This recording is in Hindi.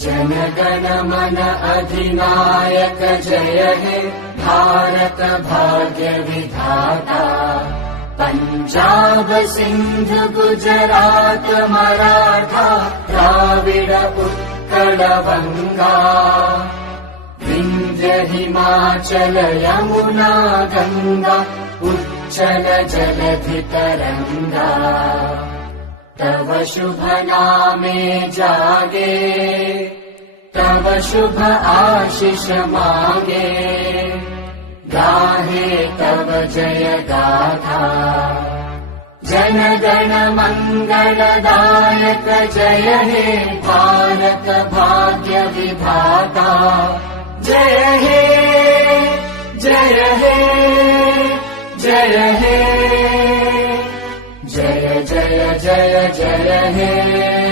जनगण मन अधिनायक जय हे भारत भाग्य विधाता। पंजाब सिंध गुजरात मराठा द्राविड उत्कल गंगा। विंध्य हिमाचल यमुना गंगा उच्चल जलधि तरंगा। तव शुभ नामे जागे तव शुभ आशीष मागे। गाहे तव जय गाथा जन गण मंगलदायक जय हे भारत भाग्य विधाता। जय हे जय हे जय हे जय जय जय जय हे।